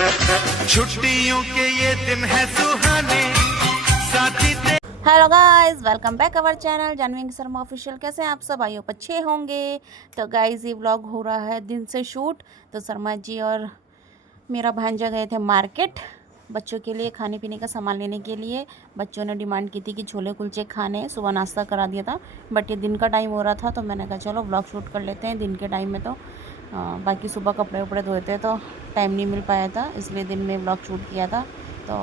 छुट्टियों के ये दिन है सुहाने साथी ते hello guys, welcome back our channel Janvi Sharma official. कैसे हैं आप सब? आई होप अच्छे होंगे। तो गाइस, ये व्लॉग हो रहा है दिन से शूट। तो शर्मा जी और मेरा भांजा गए थे मार्केट बच्चों के लिए खाने पीने का सामान लेने के लिए। बच्चों ने डिमांड की थी कि छोले कुलचे खाने। सुबह नाश्ता करा दिया था, बट ये दिन का टाइम हो रहा था तो मैंने कहा चलो व्लॉग शूट कर लेते हैं दिन के टाइम में। तो बाकी सुबह कपड़े वपड़े धोए थे तो टाइम नहीं मिल पाया था, इसलिए दिन में व्लॉग शूट किया था। तो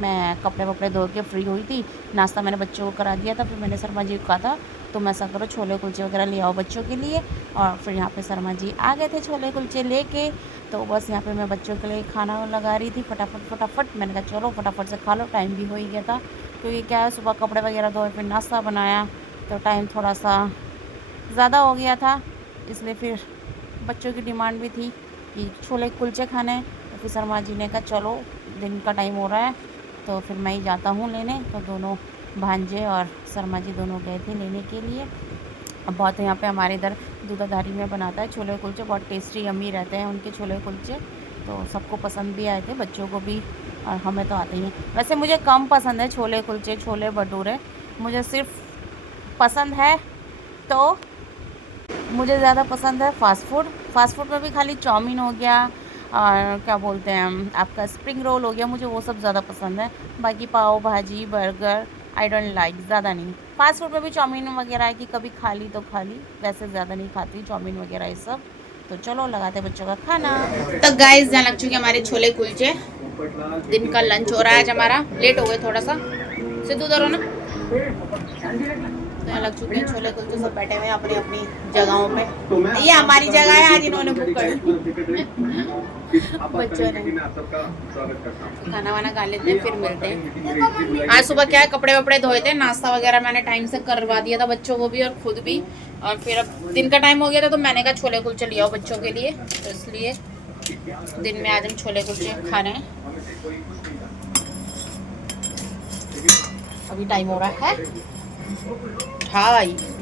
मैं कपड़े वपड़े धो के फ्री हुई थी। नाश्ता मैंने बच्चों को करा दिया था। फिर मैंने शर्मा जी को कहा था तुम ऐसा करो छोले कुलचे वगैरह ले आओ बच्चों के लिए। और फिर यहाँ पे शर्मा जी आ गए थे छोले कुलचे लेके। तो बस यहाँ पे मैं बच्चों के लिए खाना लगा रही थी फटाफट। मैंने कहा चलो फटाफट से खा लो, टाइम भी हो ही गया था। क्योंकि क्या है, सुबह कपड़े वगैरह धोए फिर नाश्ता बनाया तो टाइम थोड़ा सा ज़्यादा हो गया था। इसलिए फिर बच्चों की डिमांड भी थी कि छोले कुलचे खाने। तो फिर शर्मा जी ने कहा चलो दिन का टाइम हो रहा है तो फिर मैं ही जाता हूँ लेने। तो दोनों भांजे और शर्मा जी दोनों गए थे लेने के लिए। अब बहुत यहाँ पे हमारे इधर दूधाधारी में बनाता है छोले कुलचे, बहुत टेस्टी यम्मी रहते हैं उनके छोले कुलचे। तो सबको पसंद भी आए थे, बच्चों को भी और हमें तो आते ही हैं। वैसे मुझे कम पसंद है छोले कुलचे छोले भटूरे। मुझे सिर्फ पसंद है तो मुझे ज़्यादा पसंद है फास्ट फूड में भी खाली चाउमीन हो गया और क्या बोलते हैं आपका स्प्रिंग रोल हो गया, मुझे वो सब ज़्यादा पसंद है। बाकी पाव भाजी बर्गर आई डोंट लाइक, ज़्यादा नहीं। फास्ट फूड में भी चाउमीन वगैरह है कि कभी खा ली तो खा ली, वैसे ज़्यादा नहीं खाती चाउमीन वगैरह ये सब। तो चलो लगाते बच्चों का खाना। तो गाइस, यहाँ लग चुके हमारे छोले कुलचे। दिन का लंच हो रहा है आज हमारा, लेट हो गए थोड़ा सा। सिद्धू उधर हो ना। तो यहाँ लग चुके हैं छोले कुलचे, सब बैठे हुए हैं अपनी अपनी जगहों पे। ये हमारी जगह है आज, इन्होंने बुक कर बच्चों ने। खाना वाना खा लेते हैं फिर मिलते हैं। आज सुबह क्या है, कपड़े वपड़े धोए थे, नाश्ता वगैरह मैंने टाइम से करवा दिया था बच्चों को भी और खुद भी। और फिर अब दिन का टाइम हो गया था तो मैंने कहा छोले कुलचे ले आओ बच्चों के लिए। तो इसलिए दिन में आज हम छोले कुलचे खा रहे हैं। अभी टाइम हो रहा है 2:30।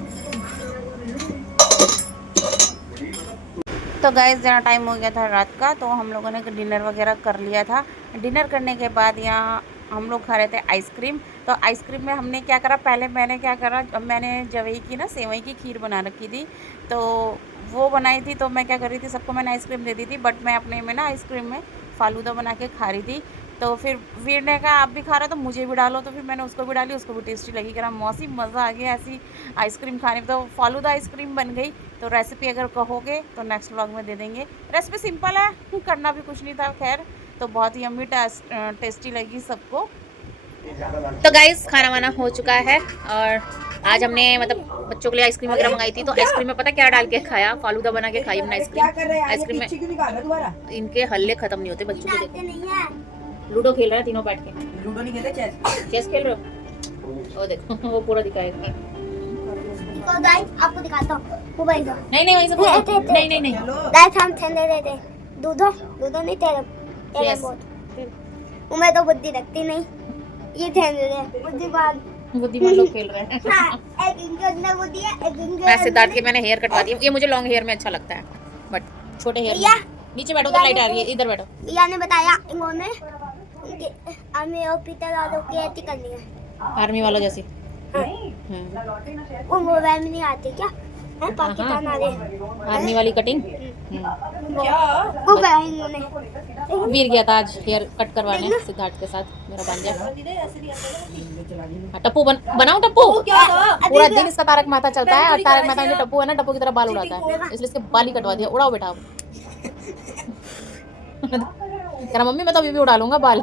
तो गाइस, जहाँ टाइम हो गया था रात का तो हम लोगों ने डिनर वगैरह कर लिया था। डिनर करने के बाद यहाँ हम लोग खा रहे थे आइसक्रीम। तो आइसक्रीम में हमने क्या करा, पहले मैंने जवई की ना सेवई की खीर बना रखी थी। तो वो बनाई थी तो मैं क्या कर रही थी, सबको मैंने आइसक्रीम दे दी थी, बट मैं अपने में ना आइसक्रीम में फालूदा बना के खा रही थी। तो फिर वीर ने कहा आप भी खा रहे हो तो मुझे भी डालो। तो फिर मैंने उसको भी डाली, उसको भी टेस्टी लगी। कह मौसी मज़ा आ गया ऐसी आइसक्रीम खाने में। तो फालूदा आइसक्रीम बन गई। तो रेसिपी अगर कहोगे तो नेक्स्ट व्लॉग में दे देंगे। रेसिपी सिंपल है, करना भी कुछ नहीं था खैर। तो बहुत ही यम्मी टेस्टी लगी सबको। तो गाइस, खाना वाना हो चुका है और आज हमने मतलब बच्चों के लिए आइसक्रीम वगैरह मंगाई थी। तो आइसक्रीम में पता क्या डाल के खाया, फालूदा बना के खाई हमने आइसक्रीम में। इनके हल्ले खत्म नहीं होते बच्चों के। लूडो खेल रहे हैं तीनों बैठ के। लूडो नहीं खेलते, चेस खेल रहे हो। वो देखो वो पूरा दिखाएगा। आपको दिखाता हूँ मोबाइल का। नहीं वहीं से नहीं गाइस, हम ठंडे दे दूधो नहीं तेरे बहुत। मैं तो बुद्धि रखती नहीं, ये ठंडे दे बुद्धिमान लोग खेल रहे हैं। हाँ, एक इनके अंदर बुद्धि है, एक इनके मैं सिद्धार्थ के मैंने हेयर कटवा दिया। ये मुझे लॉन्ग हेयर में अच्छा लगता है, बट छोटे हेयर नीचे बैठो तो लाइट आ रही है, इधर बैठो। भैया ने बताया इन्होंने आर्मी ऑफिसर वालों की ऐसी करनी है, आर्मी वालों जैसी। वो मोबाइल में नहीं आते क्या है, पाकिस्तान वाले आर्मी वाली कटिंग। वो गया इन्होंने। वीर गया था आज हेयर कट करवाने सिद्धार्थ के साथ, मेरा भांजा। टप्पू बनाओ टप्पू। पूरा दिन इसका तारक मेहता चलता है और तारक मेहता टप्पू है ना, टप्पू की तरह बाल उड़ाता है, इसलिए इसके बाल ही कटवा दिया। उड़ाओ बेटा। कह रहा मम्मी मैं तो अभी भी उड़ा लूंगा बाल।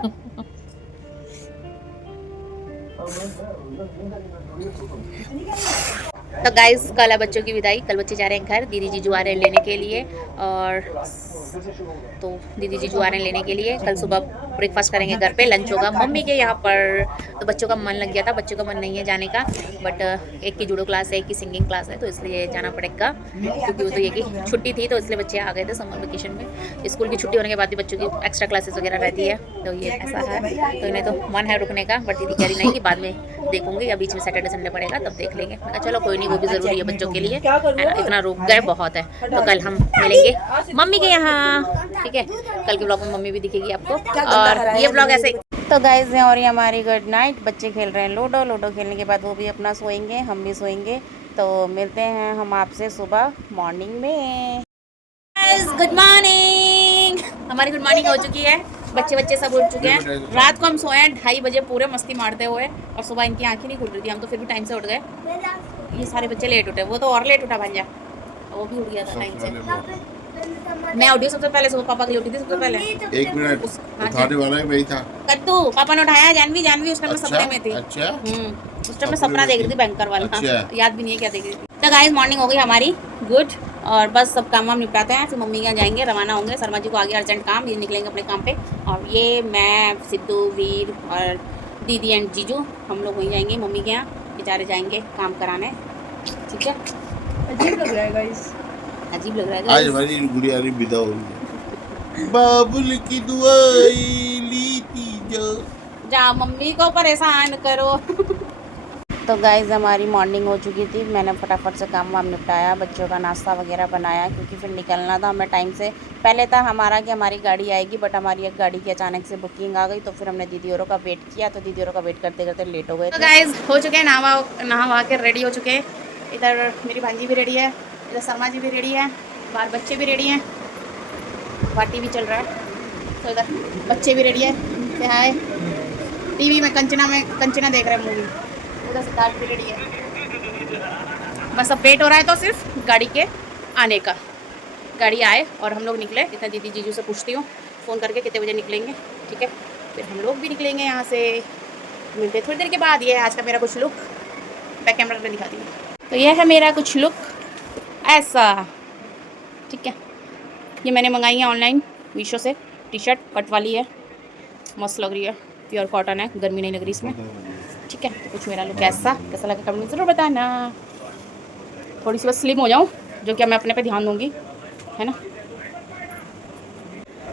तो गाइस, कल है बच्चों की विदाई। कल बच्चे जा रहे हैं घर, दीदी जीजू आ रहे हैं लेने के लिए। और तो दीदी जीजू आ रहे हैं लेने के लिए। कल सुबह ब्रेकफास्ट करेंगे घर पे, लंच होगा मम्मी के यहाँ पर। तो बच्चों का मन लग गया था, बच्चों का मन नहीं है जाने का, बट एक की जूडो क्लास है, एक की सिंगिंग क्लास है, तो इसलिए जाना पड़ेगा। क्योंकि वो तो ये कि छुट्टी थी तो इसलिए बच्चे आ गए थे समर वेकेशन में। स्कूल की छुट्टी होने के बाद भी बच्चों की एक्स्ट्रा क्लासेस वगैरह रहती है, तो ये ऐसा है। तो इन्हें तो मन है रुकने का, बट दीदी कह रही नहीं कि बाद में देखूंगी, या बीच में सैटरडे संडे पड़ेगा तब देख लेंगे। मैं कहा चलो कोई नहीं, वो भी ज़रूरी है बच्चों के लिए, इतना रुक गए बहुत है। तो कल हम मिलेंगे मम्मी के यहाँ, ठीक है। कल के ब्लॉग में मम्मी भी दिखेगी आपको, और ये ब्लॉग ऐसे। तो गाइज हैं, और ये हमारी गुड नाइट। बच्चे खेल रहे हैं लूडो, लूडो खेलने के बाद वो भी अपना सोएंगे, हम भी सोएंगे। तो मिलते हैं हम आपसे सुबह मॉर्निंग में। गुड मॉर्निंग, हमारी गुड मॉर्निंग हो चुकी है, बच्चे सब उठ चुके हैं। रात को हम सोए हैं 2:30 बजे पूरे मस्ती मारते हुए, और सुबह इनकी आंखें नहीं खुल रही थी, हम तो फिर भी टाइम से उठ गए। ये सारे बच्चे लेट उठे, वो तो और लेट उठा भांजा, वो भी उठ गया था टाइम से। मैं उठी सबसे पहले, सुबह पापा के लिए उठी थी सबसे पहले। 1 मिनट उठाने वाला ही वही था। कद्दू पापा ने उठाया, जानवी उस टाइम में सपने में थी। अच्छा उस टाइम में सपना देख रही थी बैंकर वाला। अच्छा। याद भी नहीं है क्या देख रही थी। तो गाइस मॉर्निंग हो गई हमारी गुड, और बस सब काम वाम निपटाते हैं, फिर मम्मी के यहाँ जाएंगे, रवाना होंगे। शर्मा जी को आगे अर्जेंट काम, ये निकलेंगे अपने काम पे, और ये मैं सिद्धू वीर और दीदी एंड जीजू हम लोग वहीं जाएंगे मम्मी के यहाँ, बेचारे जाएंगे काम कराने, ठीक है। अजीब लग रहा है गाइस, अजीब लग रहा है। आज हमारी गुड़िया ने विदा हो गई, बाबुल की दुआई ली थी जो, जा मम्मी को परेशान करो। तो गाइज़ हमारी मॉर्निंग हो चुकी थी, मैंने फटाफट से काम वाम निपटाया, बच्चों का नाश्ता वगैरह बनाया, क्योंकि फिर निकलना था हमें टाइम से। पहले था हमारा कि हमारी गाड़ी आएगी, बट हमारी एक गाड़ी की अचानक से बुकिंग आ गई, तो फिर हमने दीदी औरों का वेट किया, तो दीदी औरों का वेट करते करते लेट हो गए। तो गाइज़ हो चुके हैं, नहा के रेडी हो चुके हैं। इधर मेरी भांजी भी रेडी है, इधर शर्मा जी भी रेडी है, बाहर बच्चे भी रेडी हैं, पार्टी भी चल रहा है, तो इधर बच्चे भी रेडी है। क्या है, टीवी में कंचना देख रहे हैं मूवी, उधर सिद्धार्थ भी रेडी है। बस अब वेट हो रहा है तो सिर्फ गाड़ी के आने का, गाड़ी आए और हम लोग निकले। इतना दीदी जीजू से पूछती हूँ फ़ोन करके कितने बजे निकलेंगे, ठीक है। फिर हम लोग भी निकलेंगे यहाँ से, मिलते थोड़ी देर के बाद। ये है आज का मेरा कुछ लुक, बैक कैमरा पे दिखाती हूँ। तो ये है मेरा कुछ लुक ऐसा, ठीक है। ये मैंने मंगाई है ऑनलाइन मीशो से, टी शर्ट कट वाली है, मस्त लग रही है, प्योर कॉटन है, गर्मी नहीं लग रही इसमें, ठीक है। तो कुछ मेरा लुक कैसा लगा कमेंट में ज़रूर बताना। थोड़ी सी बस स्लिम हो जाऊँ, जो कि मैं अपने पे ध्यान दूँगी, है ना।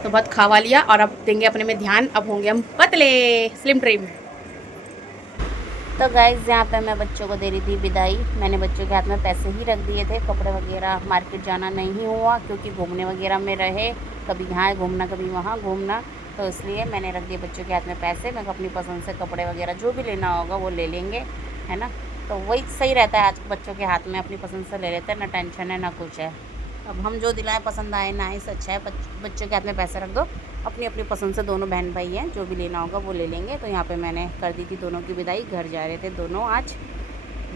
तो बहुत खावा लिया और अब देंगे अपने में ध्यान, अब होंगे हम पतले, स्लिम ट्रिम। तो गाइस यहाँ पे मैं बच्चों को दे रही थी विदाई। मैंने बच्चों के हाथ में पैसे ही रख दिए थे, कपड़े वगैरह मार्केट जाना नहीं हुआ, क्योंकि घूमने वगैरह में रहे, कभी यहाँ घूमना कभी वहाँ घूमना, तो इसलिए मैंने रख दिए बच्चों के हाथ में पैसे। मैं अपनी पसंद से कपड़े वगैरह जो भी लेना होगा वो ले लेंगे, है ना। तो वही सही रहता है, आज बच्चों के हाथ में अपनी पसंद से ले लेते हैं, ना टेंशन है ना कुछ है। अब हम जो दिलाएं पसंद आए ना ही सच है, बच्चों के हाथ में पैसे रख दो, अपनी अपनी पसंद से दोनों बहन भाई हैं, जो भी लेना होगा वो ले लेंगे। तो यहाँ पे मैंने कर दी थी दोनों की विदाई, घर जा रहे थे दोनों। आज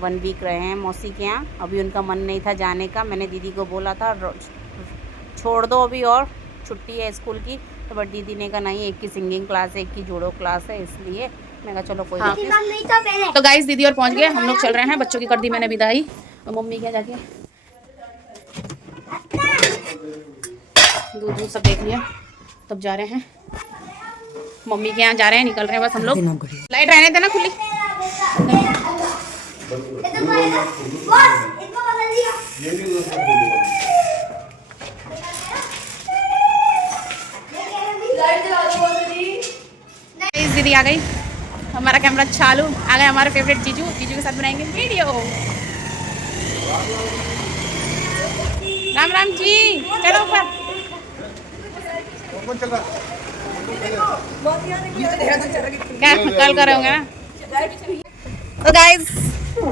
1 वीक रहे हैं मौसी के यहाँ, अभी उनका मन नहीं था जाने का। मैंने दीदी को बोला था छोड़ दो अभी, और छुट्टी है स्कूल की, तो बट दीदी ने कहा नहीं, एक की सिंगिंग क्लास है, एक की जूडो क्लास है, इसलिए मैं कहा चलो कोई बात नहीं। तो गाइस दीदी और पहुँच गए, हम लोग चल रहे हैं, बच्चों की कर दी मैंने विदाई, और मम्मी क्या जाके दूध सब देख लिया, तब जा रहे हैं मम्मी के यहाँ, जा रहे हैं, निकल रहे हैं बस हम लोग। लाइट रहने देना खुली। दीदी आ गई, हमारा कैमरा चालू, आ गए हमारे फेवरेट जीजू के साथ बनाएंगे वीडियो। राम राम जी, चलो ऊपर। क्या कल कर रहे होंगे ना। तो गाइस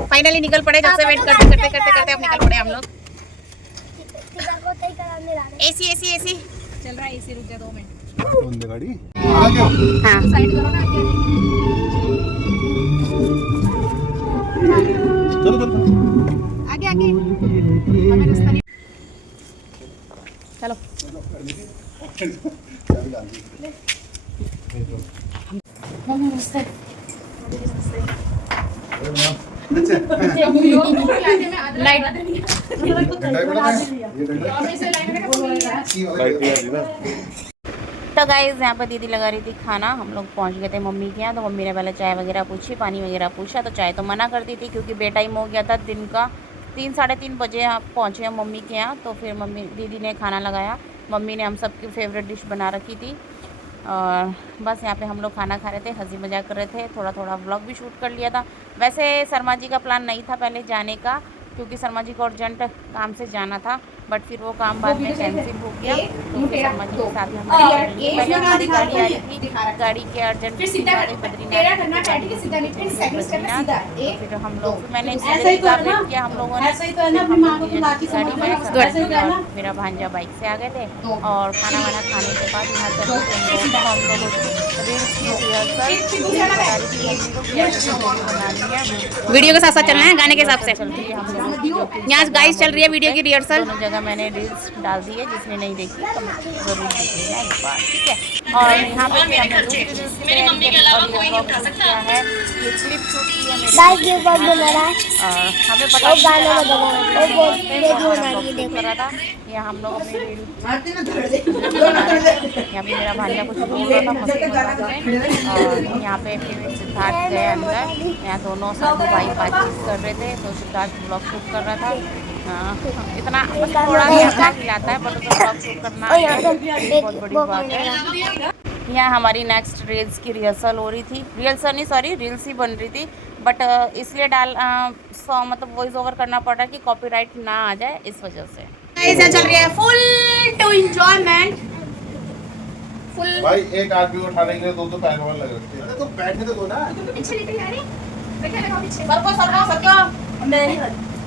फाइनली निकल पड़े, जब से वेट करते अब निकल पड़े हम लोग। एसी चल रहा है, एसी रुक जा 2 मिनट। गाड़ी हाँ साइड करो ना, आगे हमें रास्ता नहीं। चलो नमस्ते। तो गाइस यहाँ पर दीदी लगा रही थी खाना। हम लोग पहुँच गए थे मम्मी के यहाँ। तो मम्मी ने पहले चाय वगैरह पूछी, पानी वगैरह पूछा। तो चाय तो मना कर दी थी क्योंकि बेटाइम हो गया था दिन का। 3 साढ़े 3 बजे यहाँ पहुँचे हम मम्मी के यहाँ। तो फिर मम्मी दीदी ने खाना लगाया। मम्मी ने हम सबकी फेवरेट डिश बना रखी थी और बस यहाँ पे हम लोग खाना खा रहे थे, हंसी मजाक कर रहे थे, थोड़ा थोड़ा व्लॉग भी शूट कर लिया था। वैसे शर्मा जी का प्लान नहीं था पहले जाने का, क्योंकि शर्मा जी को अर्जेंट काम से जाना था, बट फिर वो काम बाद में कैंसिल हो गया। तो फिर शर्मा जी के साथ पहले हमारी गाड़ी आई थी, गाड़ी के अर्जेंट बद्रीनाथ। फिर हम लोग मैंने वेट किया हम लोगों ने गाड़ी में। मेरा भांजा बाइक से आ गए थे और खाना वाना खाने के बाद यहाँ से हम लोगों की रील्स की रिहर्सल वीडियो के साथ साथ चलना है गाने के हिसाब से चल रही है हम लोगों की। यहाँ गाइस चल रही है वीडियो की रिहर्सल। दोनों जगह मैंने रील्स डाल दी है, जिसने नहीं देखी तो जरूर देखिएगा एक बार, ठीक है। और यहाँ पे हमने दूसरी रील्स की तैयारी की और ये ब्लॉग शूट किया है, ये क्लिप शूट की है मेरे और हमें पता कर रहा था। यहाँ हम लोग अपनी यहाँ पे मेरा भांजा कुछ बोल रहा था मस्ती मजाक में और यहाँ पे फिर सिद्धार्थ गए अंदर। यहाँ दोनों साधु भाई बातचीत कर रहे थे तो सिद्धार्थ ब्लॉग शूट कर रहा था। इतना बस थोड़ा कैमरा खिलाता है पर उसको ब्लॉग शूट करना बहुत बड़ी बात है। यहाँ हमारी नेक्स्ट रील्स की रिहर्सल हो रही थी, रिहर्सल नहीं सॉरी रील्स ही बन रही थी, बट इसलिए मतलब वॉइस ओवर करना पड़ रहा है कि कॉपीराइट ना आ जाए, इस वजह से। ऐसा चल रही है फुल टू एंजॉयमेंट फुल। भाई एक आदमी उठाने के लिए 2 पहलवान लग रखे हैं। तो बैठने तो दो ना। पीछे निकल जा रही सबको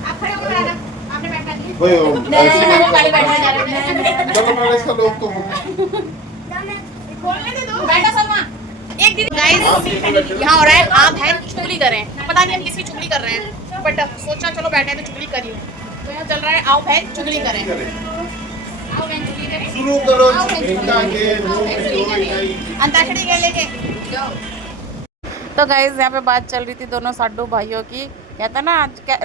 आप खड़े हो जाना, आपने बैठना नहीं। चलो मैं इसका लोग तो बोलने दे दो। बैठो सलमा। एक दिन गाइस यहाँ हो रहा है आप है चुगली कर रहे हैं, पता नहीं हम किसकी चुगली कर रहे हैं, बट सोचा चलो बैठे हैं तो चुगली करिए। तो यहाँ चल रहा है आओ बहन चुगली करें, आओ बहन चुगली करें, शुरू करो अंताक्षरी खेल लेके। तो गाइस यहाँ पे बात चल रही थी दोनों साडू भाइयों की। कहता ना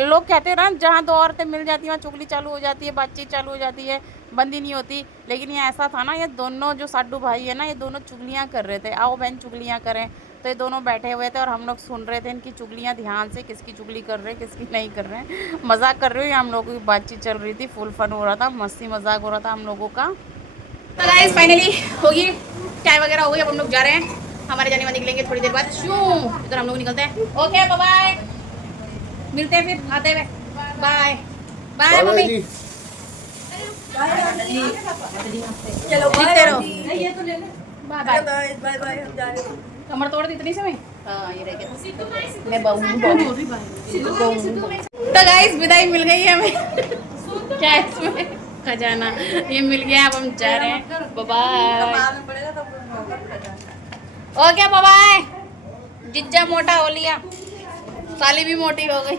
लोग कहते हैं ना जहाँ 2 औरतें मिल जाती हैं वहाँ चुगली चालू हो जाती है, बातचीत चालू हो जाती है, बंदी नहीं होती। लेकिन ये ऐसा था ना, ये दोनों जो साडू भाई है ना ये दोनों चुगलियाँ कर रहे थे, आओ बहन चुगलियाँ करें। तो ये दोनों बैठे हुए थे और हम लोग सुन रहे थे इनकी चुगलियाँ ध्यान से, किसकी चुगली कर रहे हैं किसकी नहीं कर रहे हैं। मजाक कर रहे हो, हम लोगों की बातचीत चल रही थी, फुल फन हो रहा था, मस्ती मजाक हो रहा था हम लोगों का। तो गाइस फाइनली होगी चाय वगैरह हो गई, अब हम लोग जा रहे हैं, हमारे जाने वाले निकलेंगे थोड़ी देर बाद। क्यों इधर हम लोग निकलते हैं। ओके बाय बाय, मिलते हैं फिर आते हुए, बाय बाय मम्मी। चलो दिखते रहो, बाय बाय बाय बाय। कमर तोड़ दी इतनी समय। हाँ ये रह गया, मैं तो गाइस विदाई मिल गई है हमें। क्या इसमें खजाना ये मिल गया, अब हम जा रहे हैं, bye bye. Okay bye bye. जिज्जा मोटा हो लिया, साली भी मोटी हो गई।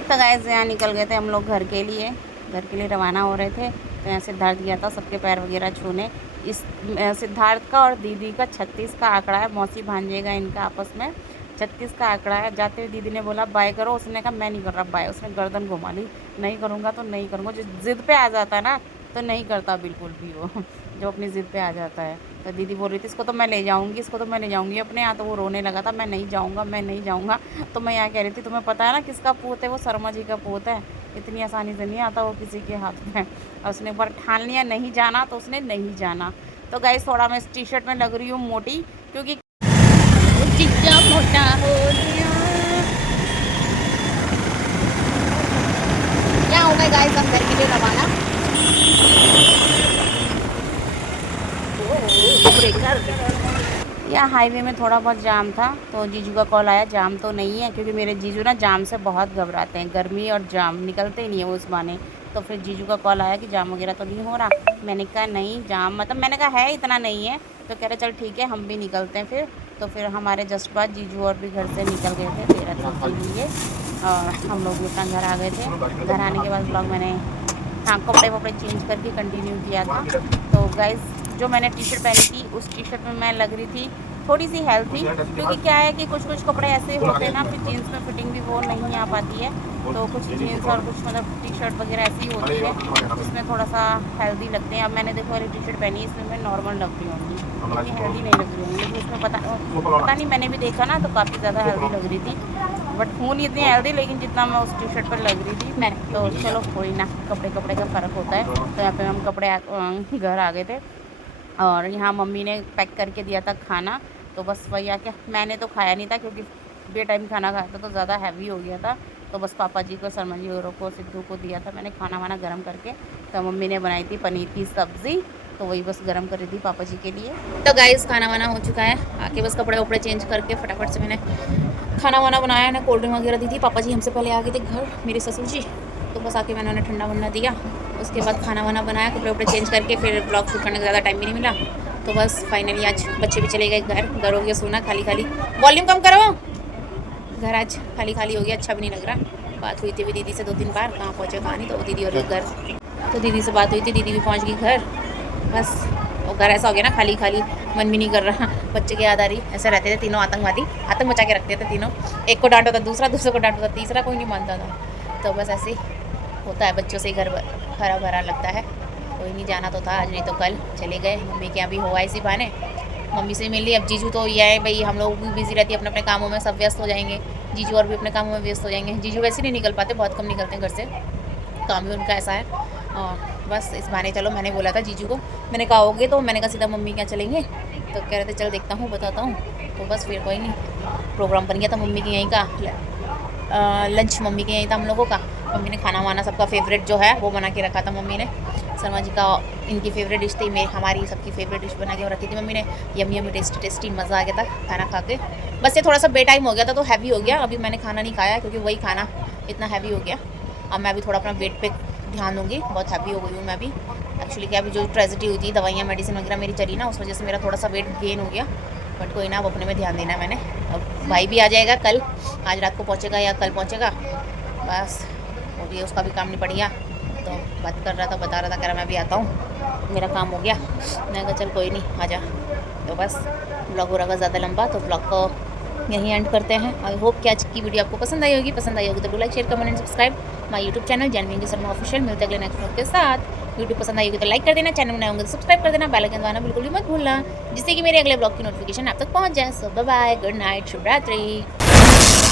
तो गाइस यहाँ निकल गए थे हम लोग घर के लिए रवाना हो रहे थे। तो यहाँ सिद्धार्थ गया था सबके पैर वगैरह छूने। इस सिद्धार्थ का और दीदी का 36 का आंकड़ा है, मौसी भांजेगा इनका आपस में 36 का आंकड़ा है। जाते हुए दीदी ने बोला बाय करो, उसने कहा मैं नहीं कर रहा बाय, उसने गर्दन घुमा ली, नहीं करूँगा तो नहीं करूँगा। जो ज़िद पे आ जाता है ना तो नहीं करता बिल्कुल भी वो, जो अपनी ज़िद पे आ जाता है। तो दीदी बोल रही थी इसको तो मैं ले जाऊँगी, इसको तो मैं ले जाऊँगी अपने यहाँ। तो वो रोने लगा था, मैं नहीं जाऊँगा मैं नहीं जाऊँगा। तो मैं यहाँ कह रही थी तुम्हें पता है ना किसका पूत है, वो शर्मा जी का पूत है, इतनी आसानी से नहीं आता वो किसी के हाथ में। और उसने एक बार ठान लिया नहीं जाना तो उसने नहीं जाना। तो गाइस थोड़ा मैं इस टी शर्ट में लग रही हूँ मोटी, क्योंकि जिज्जा मोटा हो गया। क्या हो गया गाइस, हम घर के लिए रवाना। यहाँ हाईवे में थोड़ा बहुत जाम था तो जीजू का कॉल आया, जाम तो नहीं है, क्योंकि मेरे जीजू ना जाम से बहुत घबराते हैं, गर्मी और जाम निकलते ही नहीं है वो उस बहाने। तो फिर जीजू का कॉल आया कि जाम वगैरह तो नहीं हो रहा। मैंने कहा नहीं जाम मतलब मैंने कहा है इतना नहीं है। तो कह रहे चल ठीक है हम भी निकलते हैं फिर। तो फिर हमारे जस्ट बाद जीजू और भी घर से निकल गए थे 13 तक के लिए और हम लोग भी अपना घर आ गए थे। घर आने के बाद ब्लॉग मैंने कपड़े वपड़े चेंज करके कंटिन्यू किया था। तो गाइस जो मैंने टी शर्ट पहनी थी उस टी शर्ट में मैं लग रही थी थोड़ी सी हेल्थी, क्योंकि क्या है कि कुछ कुछ कपड़े ऐसे होते हैं ना फिर जीन्स में फिटिंग भी वो नहीं आ पाती है। तो कुछ जीन्स और कुछ मतलब टी शर्ट वगैरह ऐसी ही होती है जिसमें थोड़ा सा हेल्दी लगते हैं। अब मैंने देखो वाली टी शर्ट पहनी है, इसमें मैं नॉर्मल लग रही होंगी, इतनी हेल्दी नहीं लग रही होंगी, लेकिन इसमें पता नहीं, मैंने भी देखा ना तो काफ़ी ज़्यादा हेल्दी लग रही थी, बट हूँ नहीं इतनी हेल्दी लेकिन जितना मैं उस टी शर्ट पर लग रही थी मैं। तो चलो कोई ना, कपड़े का फ़र्क होता है। तो यहाँ पे हम घर आ गए थे और यहाँ मम्मी ने पैक करके दिया था खाना, तो बस वही आके मैंने तो खाया नहीं था क्योंकि बे टाइम खाना खाया था तो ज़्यादा हैवी हो गया था। तो बस पापा जी को, शर्मा जी और को, सिद्धू को दिया था मैंने खाना वाना गर्म करके। तो मम्मी ने बनाई थी पनीर की सब्ज़ी, तो वही बस गर्म कर रही थी पापा जी के लिए। तो गाइस खाना वाना हो चुका है, आके बस कपड़े वपड़े चेंज करके फटाफट से मैंने खाना वाना बनाया ना, कोल्ड ड्रिंक वगैरह दी थी। पापा जी हमसे पहले आ गए थे घर, मेरे ससुर जी, तो बस आके मैंने उन्हें ठंडा वंडा दिया। उसके बाद खाना वाना बनाया, कपड़े वपड़े चेंज करके, फिर ब्लॉग शूट करने का ज़्यादा टाइम भी नहीं मिला। तो बस फाइनली आज बच्चे भी चले गए घर हो गया सोना, खाली वॉल्यूम कम करो, घर आज खाली हो गया, अच्छा भी नहीं लग रहा। बात हुई थी दीदी से 2-3 बार, कहाँ पहुँचे कहाँ नहीं, तो दीदी और घर, तो दीदी से बात हुई थी, दीदी भी पहुँच गई घर। बस और घर ऐसा हो गया ना खाली मन भी नहीं कर रहा, बच्चे की याद आ रही। ऐसे रहते थे तीनों आतंकवादी, आतंक मचा के रखते थे तीनों, एक को डांटो था दूसरा, दूसरे को डांटो था तीसरा, कोई नहीं मानता था। तो बस ऐसे होता है, बच्चों से घर हरा भरा लगता है। कोई नहीं, जाना तो था आज, नहीं तो कल चले गए। मम्मी के यहाँ भी हुआ इसी बहाने, मम्मी से मिल ली। अब जीजू तो ये है भाई, हम लोग भी बिजी रहती है अपने अपने कामों में, सब व्यस्त हो जाएंगे, जीजू और भी अपने कामों में व्यस्त हो जाएंगे। जीजू वैसे नहीं निकल पाते, बहुत कम निकलते हैं घर से, काम भी उनका ऐसा है। बस इस बहाने चलो, मैंने बोला था जीजू को, मैंने कहा होगे, तो मैंने कहा सीधा मम्मी के यहाँ चलेंगे, तो कह रहे थे चल देखता हूँ बताता हूँ। तो बस फिर कोई नहीं, प्रोग्राम बन गया था मम्मी के यहीं का, लंच मम्मी के यहीं था हम लोगों का। मम्मी ने खाना वाना सबका फेवरेट जो है वो बना के रखा था मम्मी ने, शर्मा जी का इनकी फेवरेट डिश थी, हमारी सबकी फेवरेट डिश बना के रखी थी मम्मी ने। यमी टेस्टी मज़ा आ गया था खाना खा के। बस ये थोड़ा सा बे टाइम हो गया था तो हैवी हो गया, अभी मैंने खाना नहीं खाया क्योंकि वही खाना इतना हैवी हो गया। अब मैं अभी थोड़ा अपना वेट पे ध्यान दूँगी, बहुत हैवी हो गई हूँ मैं अभी। एक्चुअली क्या, अभी जो ट्रेजेडी हुई थी, दवाइयाँ मेडिसिन वगैरह मेरी चली ना, उस वजह से मेरा थोड़ा सा वेट गेन हो गया, बट कोई ना, अब अपने में ध्यान देना है मैंने। अब भाई भी आ जाएगा कल, आज रात को पहुँचेगा या कल पहुँचेगा, बस वो भी उसका भी काम निपट गया। तो बात कर रहा था, बता रहा था, कह रहा मैं भी आता हूँ, मेरा काम हो गया। मैं कहा चल कोई नहीं, आ जा। तो बस ब्लॉग हो रहा ज़्यादा लंबा, तो ब्लॉग को यहीं एंड करते हैं। आई होप कि आज की वीडियो आपको पसंद आई होगी तो do like, share, comment and subscribe my YouTube channel Janvi Sharma official. मिलते अगले नेक्स्ट ब्लॉग के साथ। वीडियो पसंद आई होगी तो लाइक कर देना, चैनल बनाए होंगे तो सब्सक्राइब कर देना, बेल आइकन दबाना बिल्कुल भी मत भूलना, जिससे कि मेरे अगले ब्लॉग की नोटिफिकेशन आप तक पहुँच जाए। सो बाय बाय, गुड नाइट, शुभ रात्रि।